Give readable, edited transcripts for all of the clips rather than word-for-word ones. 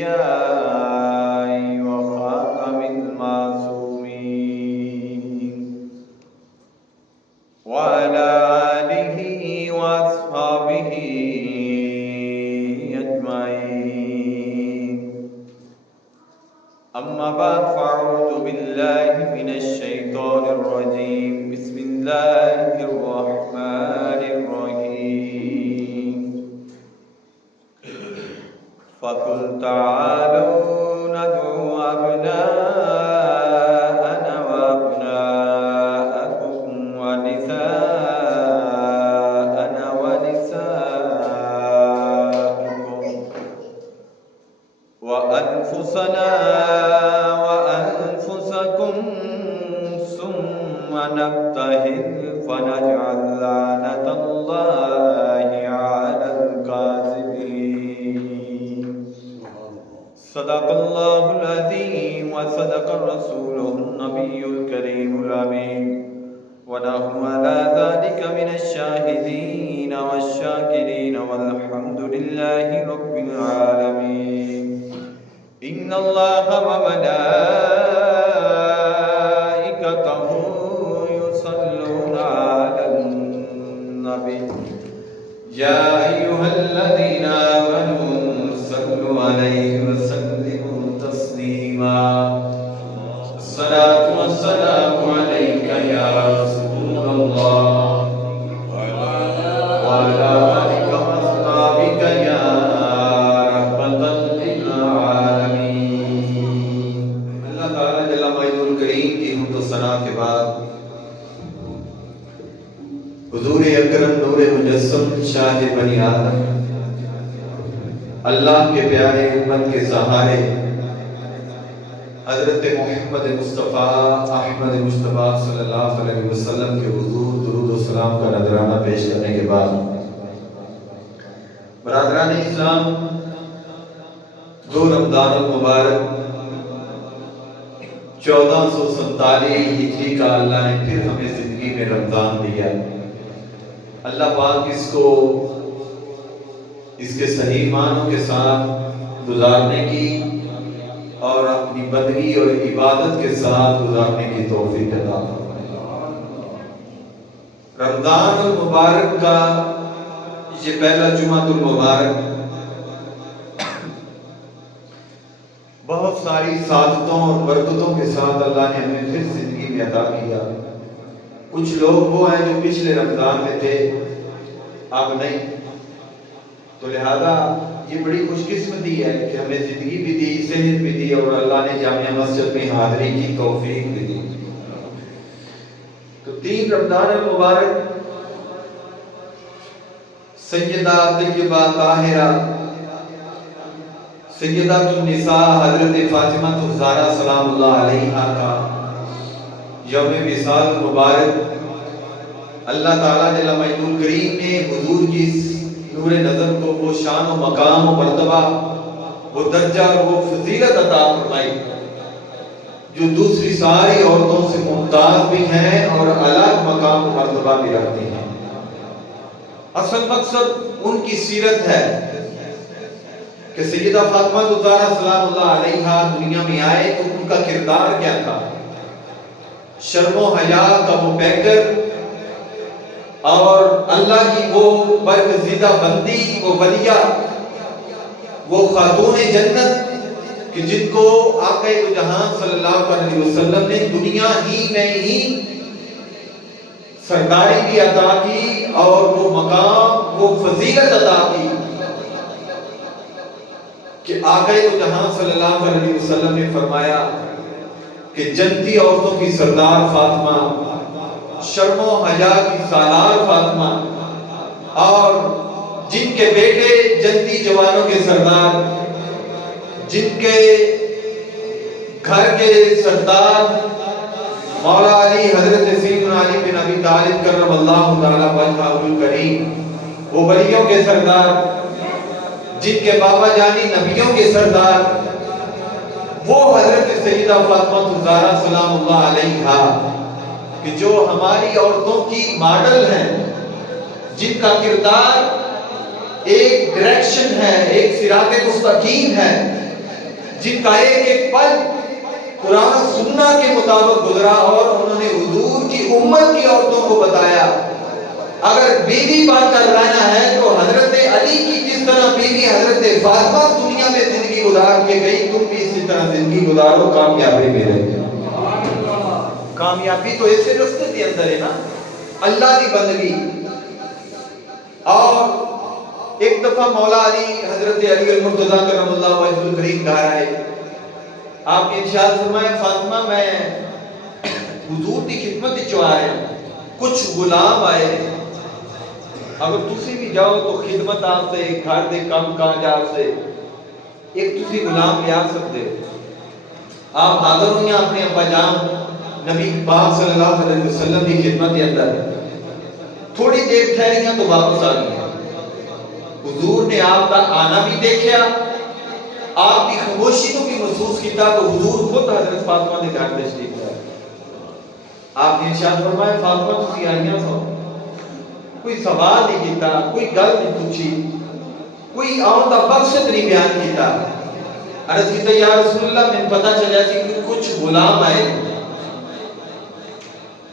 الأنبياء وخاتم المعصومين وعلى آله وأصحابه أجمعين. أما بعد فأعوذ بالله من الشيطان الرجيم. بسم الله الرحمن الرحيم. فقل تعالوا ندعو أبناءنا وأبناءكم ونساءنا ونساءكم وأنفسنا وأنفسكم ثم نبتهل فنجعل لعنة الله على الكاذبين. صدق الله العظيم وصدق رسوله النبي الكريم الأمين ونحن على ذلك من الشاهدين والشاكرين والحمد لله رب العالمين. إن الله وملائكته يصلون على النبي يا أيها الذين آمنوا صلوا عليه وسلموا تسليما. الصلاة والسلام عليك يا رسول الله وعلى آلك وأصحابك يا رحمة للعالمين. اللہ تعالیٰ جل مجدہ الکریم کی حمد و ثنا کے بعد حضور اکرم نور مجسم شاہ بنی آدم اللہ کے پیارے امت کے سہارے حضرت محمد مصطفیٰ احمد مصطفیٰ صلی اللہ علیہ وسلم کے حضور درود و سلام کا نذرانہ پیش کرنے کے بعد برادران اسلام، دو رمضان المبارک 1447 ہجری کا اللہ نے پھر ہمیں زندگی میں رمضان دیا. اللہ پاک اس کو اس کے صحیح معنوں کے ساتھ گزارنے کی اور اپنی بندگی اور عبادت کے ساتھ گزارنے کی توفیق عطا فرمائے. رمضان المبارک کا یہ پہلا جمعہ المبارک بہت ساری سعادتوں اور برکتوں کے ساتھ اللہ نے ہمیں پھر زندگی میں عطا کیا. کچھ لوگ وہ ہیں جو پچھلے رمضان میں تھے، اب نہیں، تو لہذا یہ بڑی خوش قسمتی ہے کہ ہمیں زندگی بھی دی، صحت بھی دی اور اللہ نے جامعہ مسجد میں حاضری کی توفیق بھی دی. تو 3 رمضان المبارک سیدہ طیبہ طاہرہ سیدۃ النساء حضرت فاطمہ الزہرا سلام اللہ علیہا کا یوم وصال مبارک اللہ تعالیٰ جل مجدہ الکریم نے حضور کی نور نظر کو وہ شان و مقام و مرتبہ، وہ درجہ اور وہ فضیلت عطا فرمائی جو دوسری ساری عورتوں سے ممتاز بھی ہیں اور الگ مقام و مرتبہ بھی رکھتی ہیں. اصل مقصد ان کی سیرت ہے کہ سیدہ فاطمہ الزہرا سلام اللہ علیہا دنیا میں آئے تو ان کا کردار کیا تھا. شرم و حیا کا وہ پیکر اور اللہ کی وہ برگزیدہ بندی، وہ ولیہ، وہ خاتون جنت کہ جن کو آقا دو جہان صلی اللہ علیہ وسلم نے دنیا ہی میں ہی سرداری بھی عطا کی اور وہ مقام، وہ فضیلت عطا کی کہ آقا دو جہان صلی اللہ علیہ وسلم نے فرمایا کہ جنتی عورتوں کی سردار فاطمہ، شرم و حیا کی سالار فاطمہ، اور جن کے بیٹے جنتی جوانوں کے سردار، جن کے گھر کے سردار مولا علی حضرت سیدنا علی بن ابی طالب کرم اللہ تعالی وجہہ الکریم، وہ ولیوں کے سردار، جن کے بابا جانی نبیوں کے سردار، وہ حضرت سیدہ فاطمہ الزہرا سلام اللہ علیہا کہ جو ہماری عورتوں کی ماڈل ہیں، جن کا کردار ایک ڈائریکشن ہے، ایک صراط مستقیم ہے جن کا ایک ایک پل قرآن و سنہ کے مطابق گزرا اور انہوں نے حضور کی امت کی عورتوں کو بتایا اگر بیوی بن کر رہنا ہے تو حضرت علی کی جس طرح بیوی حضرت فاطمہ دنیا میں زندگی گزار کے گئی تم بھی اسی طرح زندگی گزارو کامیابی میں رہے. کامیابی تو ایسے رستے کے اندر ہے نا اللہ کی بندگی. اور ایک دفعہ مولا علی حضرت علی المرتضیٰ کرم اللہ وجہ الکریم گھر آئے. آپ نے ارشاد فرمایا فاطمہ میں حضور کی خدمت وچ آیا کچھ غلام آئے اگر تسی بھی جاؤ تو خدمت آپ سے گھر دے کام کاج آپ سے ایک تسی غلام لے آ سکتے ہو. آپ حاضر ہوئے اپنے ابا جان نبی پاک صلی اللہ علیہ وسلم کی خدمت کے اندر تھوڑی دیر ٹھہریاں تو واپس آ گئی. حضور نے آپ کا آنا بھی دیکھا آپ کی خاموشی کو بھی محسوس کیتا تو حضور خود حضرت فاطمہ نے گھر تشریف لائے. آپ نے ارشاد فرمایا فاطمہ تسی آئیاں سو کوئی سوال نہیں کیتا کوئی گل نہیں پوچھی کوئی آن دا مقصد نہیں بیان کیتا. عرض کیتا یا رسول اللہ میں پتہ چلا سی کہ کچھ غلام آئے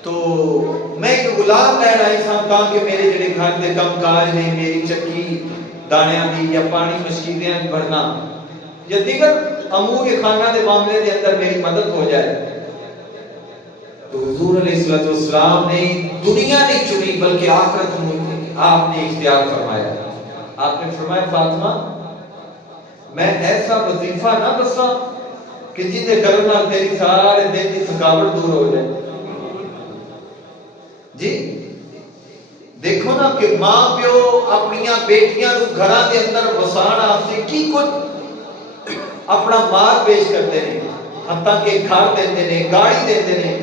تو میں ایک غلام لے رہا تھا تاکہ میرے جڑے گھر دے کام کاج نے میری چکی دانیاں دی یا پانی مشکیدیاں بھرنا یا دیگر امور خانہ دے معاملے دے اندر میری مدد ہو جائے. تو حضور علیہ السلام نے دنیا نہیں چنی بلکہ آخرت آپ نے اختیار فرمایا. آپ نے فرمایا فاطمہ میں ایسا وظیفہ نہ بسا کہ جن دے کرن نال تیری سارے دن کی تھکاوٹ دور ہو جائے. جی دیکھو نا کہ ماں پیو اپنی بیٹیاں نو گھراں دے اندر وسان واسطے کی کچھ اپنا مال پیش کرتے ہیں حتیٰ کہ گھر دیندے نے گاڑی دیندے نے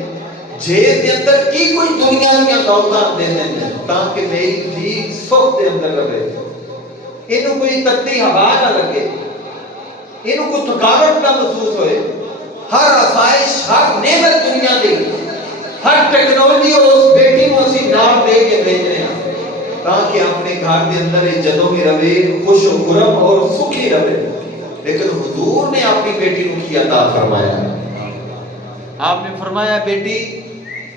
جیل دے اندر کی کوئی دنیا دیا دولتاں دیندے نے تاکہ میری دھی سخت دے اندر رہے انہوں کوئی تتی ہوا نہ لگے انہوں کو تھکاوٹ نہ محسوس ہوئے. ہر آسائش ہر نعمت دنیا دی ہر ٹیکنالوجی اور اس بیٹی کو اسی نام دے کے بھیج رہے ہیں تاکہ اپنے گھر کے اندر جدوں میں رہے خوش و خرم اور سکھی رہے. لیکن حضور نے اپنی بیٹی کو کی عطا فرمایا. آپ نے فرمایا بیٹی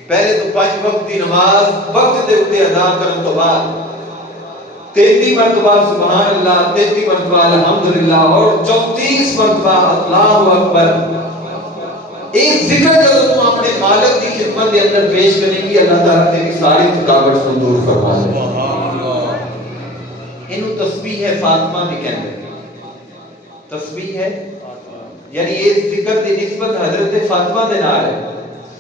پہلے تو 5 وقت دی نماز وقت دے اوتے ادا کرن تو بعد 33 مرتبہ سبحان اللہ 33 مرتبہ الحمدللہ اور 34 مرتبہ اللہ اکبر. ایک ذکر جب تم اپنے مالک کی خدمت کے اندر پیش کریں گی اللہ تعالیٰ تیری ساری تھکاوٹ کو دور فرما دے. انہوں تسبیح ہے فاطمہ بھی کہتے ہیں تسبیح ہے یعنی یہ ذکر دی نسبت حضرت فاطمہ دے نال ہے.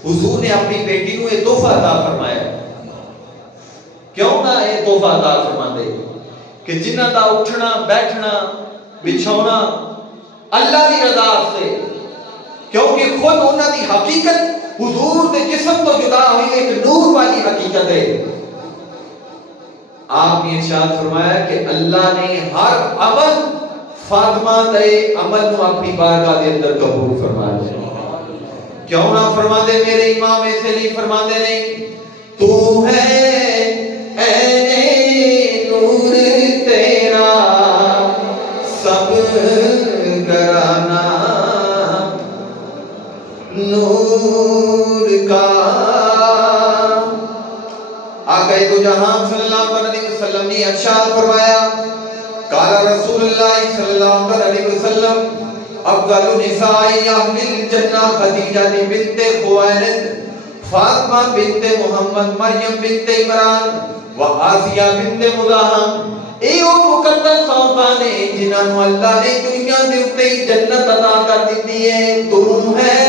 حضور نے اپنی بیٹی کو یہ تحفہ عطا فرمایا. کیوں نہ یہ تحفہ عطا فرماندے کہ جنہ دا اٹھنا بیٹھنا بچھونا اللہ کی رضا سے کیونکہ خود انہاں دی حقیقت حضور دے جسم تو جدا ہوئی ایک نور والی حقیقت ہے. آپ نے ارشاد فرمایا کہ اللہ نے ہر عمل فاطمہ دے عمل نو اپنی بارگاہ دے اندر قبول فرمایا. کیوں نہ فرما دے میرے امام ایسے نہیں فرما دے نہیں تو ہے اے نور تیرا سب گرانا نور کا. آقا دو جہاں صلی اللہ علیہ وسلم نے ارشاد فرمایا قال رسول اللہ صلی اللہ علیہ وسلم افضل نساء اہل الجنہ خدیجہ بنت خویلد فاطمہ بنت محمد مریم بنت عمران و آسیہ بنت مزاحم. اے او مقدس عورتاں نے جنہاں اللہ نے دنیا دے اوتے جنت عطا کر دتی ہے. تو ہے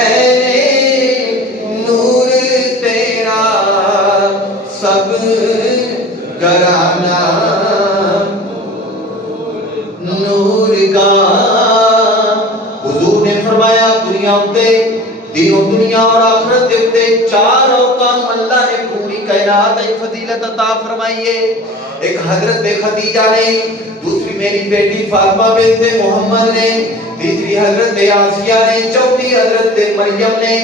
اے نور تیرا سب گرانا نور کا. حضور نے فرمایا دنیا اتے دین و دنیا اور آخرت دے اتے 4 عورتاں اللہ نے پوری کائنات ایک فضیلت عطا فرمائی ہے. ایک حضرت خدیجہ نے دوسری میری بیٹی فاطمہ بنت محمد نے تیسری حضرت آسیہ نے چوتھی حضرت مریم نے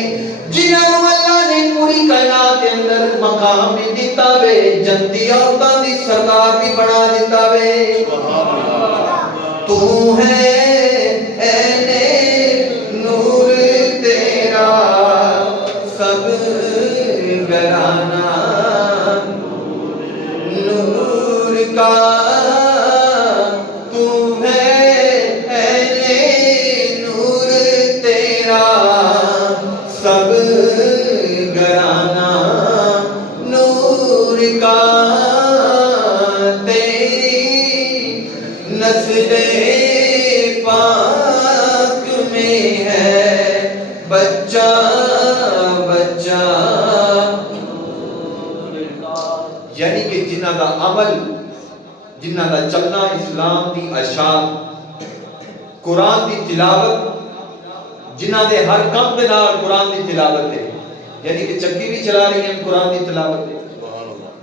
جنہوں اللہ نے پوری کائنات کے اندر مقام بھی دیتا وے جنتی عورتاں دی سردار بھی بنا دیتا وے. تو ہے اے پاک میں ہے بچہ بچہ، یعنی کہ جنہ دا عمل، جنہ دا چلنا اسلام دی اشاعت، قرآن دی تلاوت، جنہ دے ہر کام دے نال قرآن دی تلاوت ہے، یعنی کہ چکی بھی چلا رہی ہیں قرآن دی تلاوت ہے،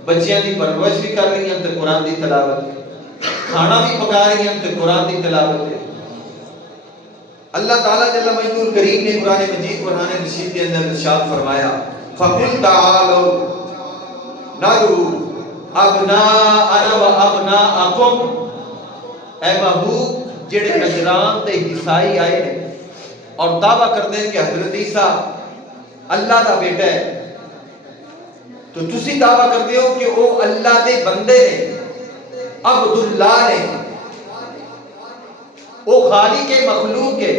بچیاں دی پرورش بھی کر رہی ہیں تو قرآن دی تلاوت ہے، کھانا بھی پکا رہی ہیں تو قرآن دی تلاوت ہے۔ اللہ تعالیٰ جل مجدور کریم نے قرآن مجید قرآن رشید کے اندر ارشاد فرمایا فَقُلْ تَعَالَوْا نَدْعُو أَبْنَاءَنَا وَأَبْنَاءَكُمْ، اے محبوب جڑے نجران تے عیسائی آئے ہیں اور دعویٰ کرتے ہیں کہ حضرت عیسیٰ اللہ دا بیٹا ہے، تو تسی دعویٰ کرتے ہو کہ وہ اللہ دے بندے ہیں، عبداللہ نے، وہ خالق کے مخلوق ہے،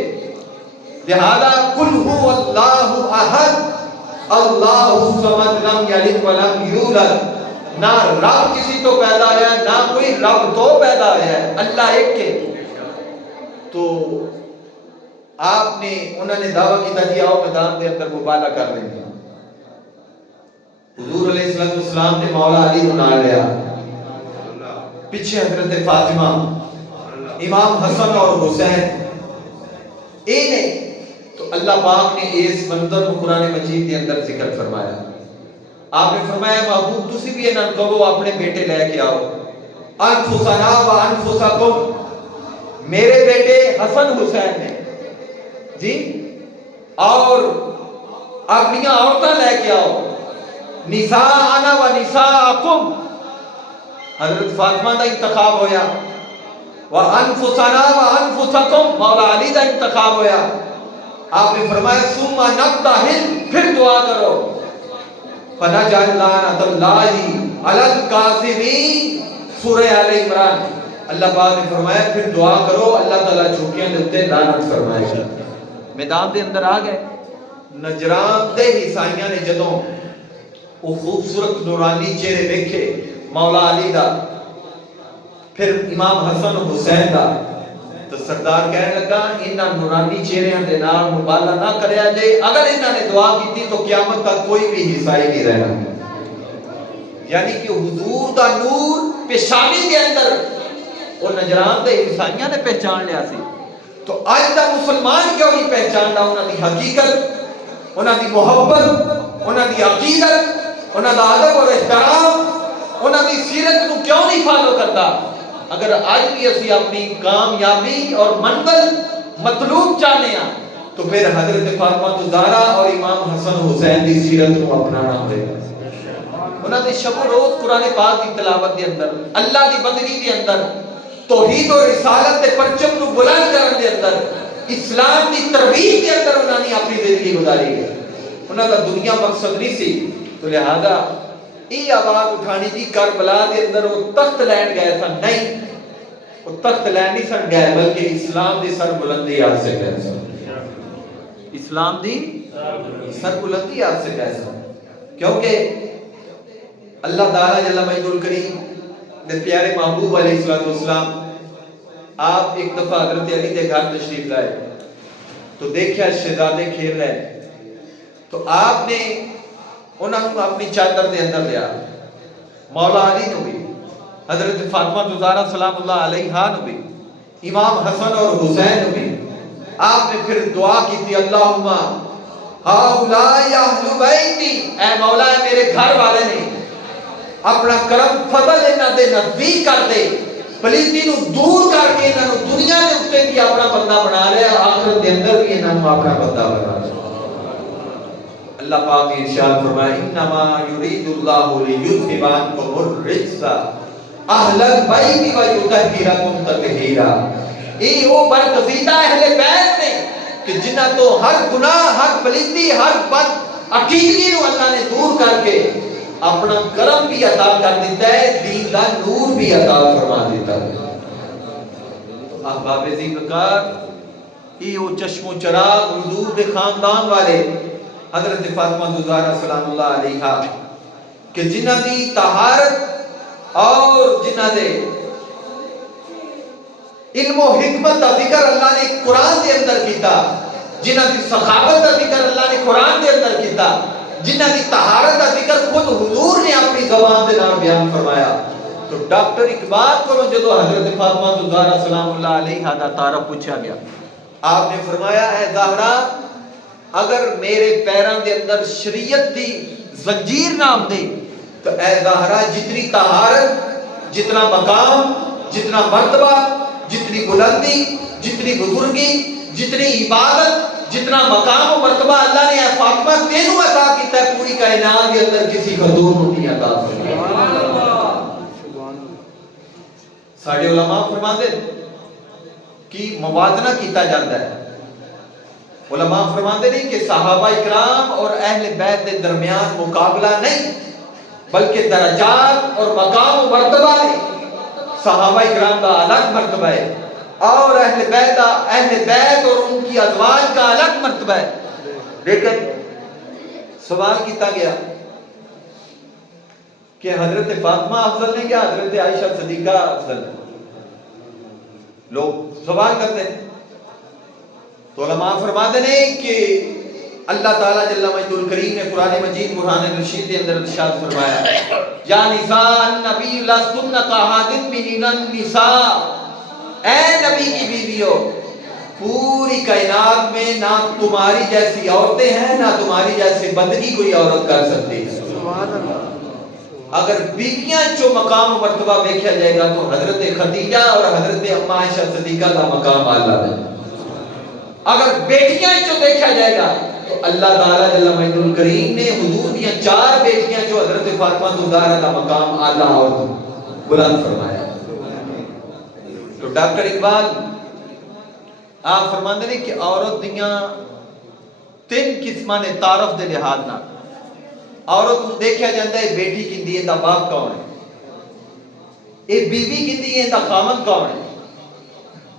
لہذا قُلْ هُوَ اللَّهُ أَحَدٌ اللَّهُ الصَّمَدُ لَمْ يَلِدْ وَلَمْ يُولَدْ، نہ رب کسی تو پیدا ہے نہ کوئی رب تو پیدا ہے، اللہ ایک ہے۔ تو آپ نے انہوں نے دعویٰ کی تھا کہ آؤ میدان دے اندر مبالغہ کر لیں گے، حضور علیہ السلام نے مولا علی کو نہ لیا، پیچھے حضرت فاطمہ، امام حسن اور حسین، تو اللہ پاک نے اس منظر کو قرآن مجید کے اندر ذکر فرمایا۔ آپ نے فرمایا محبوب تسی بھی انہاں کہو اپنے بیٹے لے کے آؤ، انفسنا و انفسکم، میرے بیٹے حسن حسین نے جی، اور اپنی عورتیں لے کے آؤ، نساءنا و نساءکم، حضرت فاطمہ دا انتخاب ہویا، وَأَنفُسَنَا وَأَنفُسَكُمْ، مولا علی دا انتخاب ہویا۔ آپ نے فرمایا ثُمَّ نَبْتَهِلْ، پھر دعا کرو، فَنَجْعَلْ لَعْنَتَ اللَّهِ عَلَى الْكَاذِبِينَ، سورہ آل عمران۔ اللہ پاک نے فرمایا پھر دعا کرو، اللہ تعالیٰ جھوٹیاں دے اوتے لعنت فرمائے گا۔ میدان دے اندر آ گئے، نجران دے عیسائیاں نے جدوں وہ خوبصورت نورانی چہرے دیکھے مولا علی دا، پھر امام حسن حسین دا، تو سردار کہنے لگا انہاں نورانی چہریاں دے نال مبالغہ نہ کریا جے، اگر انہاں نے دعا کی تھی تو قیامت تک کوئی بھی عیسائی نہیں رہنا، یعنی کہ حضور دا نور پیشانی کے اندر وہ نجران دے عیسائیاں نے پہچان لیا سی، تو آج دا مسلمان کیوں نہیں پہچاندا انہاں دی حقیقت، انہاں دی محبت، انہاں دی عقیدت، انہاں دا ادب اور احترام، انہاں دی سیرت کو کیوں نہیں فالو کرتا؟ اگر آج بھی اسی اپنی کامیابی اور منزل مطلوب چاہنے ہیں تو پھر حضرت فاطمہ زہرا اور امام حسن حسین دی سیرت کو اپنانا ہوئے گا۔ انہاں نے شب و روز قرآن پاک کی تلاوت دے اندر، اللہ دی بندگی دے اندر، توحید اور رسالت دے پرچم کو بلند کرنے دے اندر، اسلام دی ترویج دے اندر انہاں نے اپنی زندگی گزاری ہے۔ انہاں دا دنیا مقصد نہیں سی، تو لہذا یہ آواز اٹھانی تھی کربلا کے اندر وہ تخت لین گئے سن، نہیں وہ تخت لین نہیں سن گئے بلکہ اسلام دی سر بلندی یاد سے گئے سن، اسلام دی سر بلندی یاد سے گئے سن، کیونکہ اللہ تعالیٰ جل مجدور کریم نے پیارے محبوب علیہ السلام، آپ ایک دفعہ حضرت علی کے گھر تشریف لائے تو دیکھا شہزادے کھیل رہے، تو آپ نے انہوں نے اپنی چادر دے اندر لیا، مولا علی نو بھی، حضرت فاطمہ زہرا سلام اللہ علیہا نو بھی، امام حسن اور حسین نو بھی، آپ نے پھر دعا کی تھی اللہم ہؤلاء اہل بیتی، اے مولا اے میرے گھر والے نے اپنا کرم فضل انہاں دے نزدیک کر دے، پلیتی نو دور کر کے انہاں نو دنیا دے اوتے بھی اپنا بندہ بنا لے، آخرت دے اندر بھی انہاں نو اپنا بندہ بنا لے۔ اللہ پاک نے ارشاد فرمایا انما یرید اللہ لیذھب عنکم الرجس اہل البیت ویطہرکم تطہیرا، یہ وہ برگزیدہ اہل بیت نے کہ جنہاں تو ہر گناہ، ہر پلیتی، ہر بد عقیدگی کو اللہ نے دور کر کے اپنا کرم بھی عطا کر دیتا ہے، دین کا نور بھی عطا فرما دیتا ہے۔ احباب ذکر یہ وہ چشم و چراغ حضور دے خاندان والے حضرت فاطمہ زہرا سلام اللہ علیہا کہ جنہ دی طہارت اور جنہ دے علم و حکمت کا ذکر اللہ نے قرآن کے اندر کیتا، جنہاں کی سخاوت کا ذکر اللہ نے قرآن کے اندر کیتا، جنہاں کی طہارت کا ذکر خود حضور نے اپنی زبان دے نال بیان فرمایا۔ تو ڈاکٹر اقبال کو جدو حضرت فاطمہ الزہرا سلام اللہ علیہا دا تعارف پوچھا گیا، آپ نے فرمایا اے زہرا اگر میرے پیروں دے اندر شریعت دی زنجیر نام دے تو اے زہرا جتنی طہارت، جتنا مقام، جتنا مرتبہ، جتنی بلندی، جتنی بزرگی، جتنی عبادت، جتنا مقام و مرتبہ اللہ نے اے فاطمہ تینوں عطا کیتا ہے، پوری کائنات کے اندر کسی خاتون کو نہیں عطا فرمایا۔ ساڑھے علماء فرماتے کہ موازنہ کیتا جاتا ہے، علماء فرماتے نہیں کہ صحابہ اکرام اور اہل بیت کے درمیان مقابلہ نہیں بلکہ درجات اور مقام و مرتبہ ہے۔ صحابہ اکرام کا الگ مرتبہ ہے اور اہل بیت اور ان کی ازواج کا الگ مرتبہ ہے۔ لیکن سوال کیتا گیا کہ حضرت فاطمہ افضل ہیں یا حضرت عائشہ صدیقہ افضل ہیں؟ لوگ سوال کرتے ہیں تو علماء فرماتے ہیں کہ اللہ تعالیٰ جل مجد الکریم نے قرآن مجید برہان رشید کے اندر ارشاد فرمایا یا نساء النبی لستن کاحد من النساء، اے نبی کی بیویوں پوری کائنات میں نہ تمہاری جیسی عورتیں ہیں نہ تمہاری جیسے بدنی کوئی عورت کر سکتی ہے۔ اگر بیویاں جو مقام و مرتبہ دیکھا جائے گا تو حضرت خدیجہ اور حضرت اما عائشہ صدیقہ کا مقام اعلیٰ ہے۔ اگر بیٹیاں جو دیکھا جائے گا تو اللہ تعالیٰ جل مجد الکریم نے حضور دیا 4 بیٹیاں جو حضرت فاطمہ الزہرا کا مقام اعلیٰ اور بلند فرمایا۔ تو ڈاکٹر اقبال آپ فرماتے ہیں کہ عورت دیاں 3 قسماں نے تعارف دے لحاظ نہ عورت کو دیکھا جاتا ہے بیٹی کندی ہے دا باپ کون ہے، اے بیوی کندی ہے دا خامن کون ہے،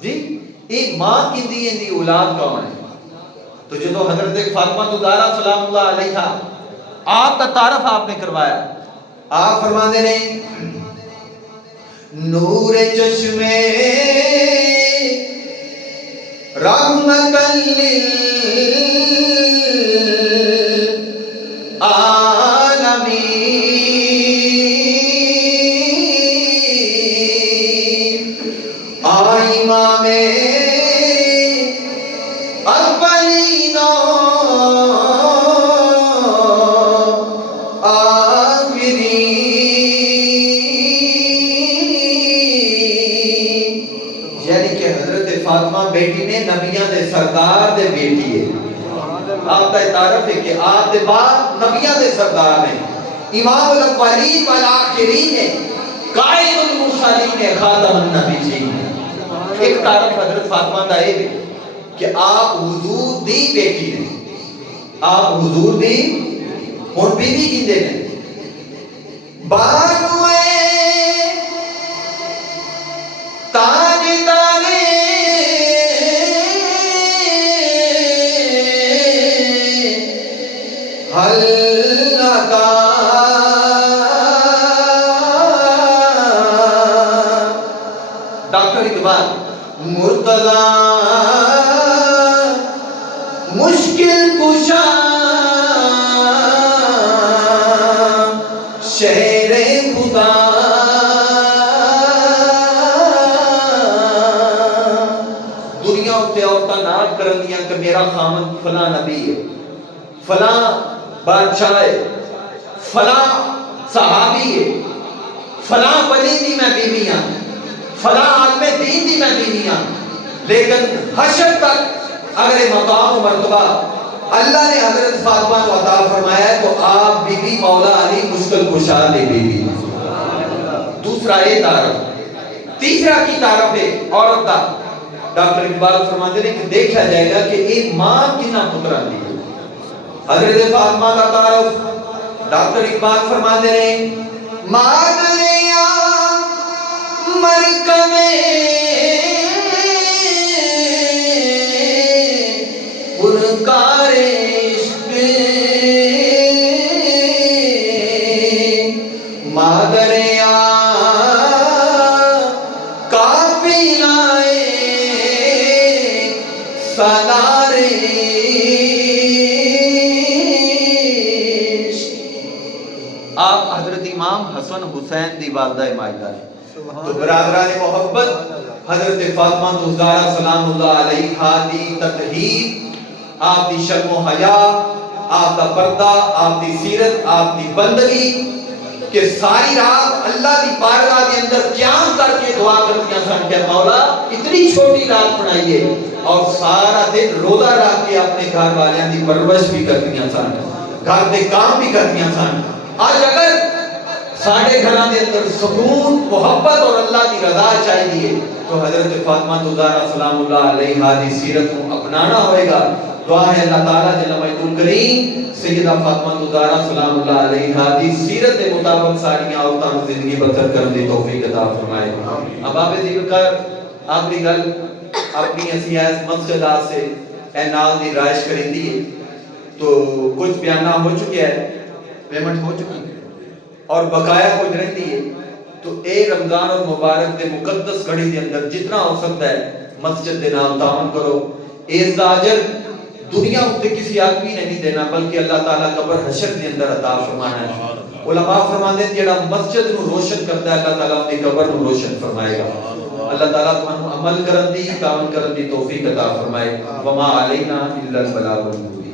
جی اے ماں کندی ہے دی اولاد کون ہے۔ تو جدو حضرت فاطمہ الزہرا سلام اللہ علیہا آپ کا تعارف آپ نے کروایا، آپ فرماتے ہیں نور چشمے رحمت للعالمین امام اولین آخرین، یعنی کہ حضرت فاطمہ بیٹی نے نبیان دے سردار دے بیٹی ہے۔ آپ کا تعارف ہے کہ آپ دے بعد نبیان دے سردار ہیں، امام الاولین والآخرین ہے، قائد المرسلین ہے، خاتم النبیین ہے۔ ایک تعارف حضرت فاطمہ دا ہے کہ آپ حضور دی بیٹی ہیں، آپ حضور دی اور بیوی کی دے ہیں۔ بانوے تاجدارے حلقہ ڈاکٹر اقبال مرتضی مشکل کشا شہر خدا دنیا اتے عورتاں ناد کرن دیاں کہ میرا خامن فلاں نبی ہے، فلاں بادشاہ ہے، فلاں صحابی ہے، فلاں ولی دی میں بیوی ہاں، فلاں عالم دین دی میں بیوی ہاں، لیکن حشر تک اگر یہ مقام و مرتبہ اللہ نے حضرت فاطمہ کو عطا فرمایا ہے تو آپ بی بی مولا علی مشکل کشا دے بی بی۔ دوسرا یہ تعارف، تیسرا کی تعارف ہے عورت دا، ڈاکٹر اقبال فرماتے ہیں کہ دیکھا جائے گا کہ ایک ماں کنا پترہ دی ہے۔ حضرت فاطمہ کا تعارف ڈاکٹر اقبال فرماتے ہیں مادریاں مرکمے پرکار عشق مادریاں کافی لائے سالارے آپ حضرت امام حسن حسین دی والدہ مائدہ ہے. تو برادران محبت حضرت فاطمہ الزہرا سلام اللہ علیہا دی تطہیر، آپ دی شرم و حیا، آپ دا پردہ، آپ دی سیرت، آپ دی بندگی کہ ساری رات اللہ دی بارگاہ دے اندر قیام کر کے دعا کرتیاں سن کہ مولا اتنی چھوٹی رات بنائیے، اور سارا دن روزہ رکھ کے اپنے گھر والیاں دی پرورش بھی کرتیاں سن، گھر دے کام بھی کرتیاں سن. آج اگر ساڑھے گھران دے اندر سکون، محبت اور اللہ دی رضا چاہیے تو حضرت فاطمہ الزہرا سلام اللہ علیہا دی سیرت کو اپنانا ہوئے گا. دعا ہے اللہ تعالیٰ جل مجدہ الکریم سیدہ فاطمہ الزہرا سلام اللہ علیہا دی سیرت کے مطابق ساریاں عورتوں کو زندگی بسر کرنے دی توفیق عطا فرمائے. اب آپ ذکر کر آخری گل اپنی اسی ایس مسجد سے اے نال دی رائش کریں دی تو کچھ بیانہ ہو چکے ہیں، پیمنٹ ہو چکی اور بقایا کچھ رہتی ہے. تو اے رمضان اور مبارک دے مقدس گھڑی دے اندر جتنا ہو سکتا ہے مسجد دے نام تعاون کرو. اس دا اجر دنیا اتے کسی آدمی نے نہیں دینا بلکہ اللہ تعالیٰ قبر حشر دے اندر عطا فرمانا ہے. علماء فرماتے ہیں جڑا مسجد نو روشن کرتا ہے اللہ تعالیٰ اپنی قبر نو روشن فرمائے گا. اللہ تعالیٰ تمہیں عمل کرن دی تعاون کرن دی توفیق عطا فرمائے. وما علینا الا البلاغ المبین.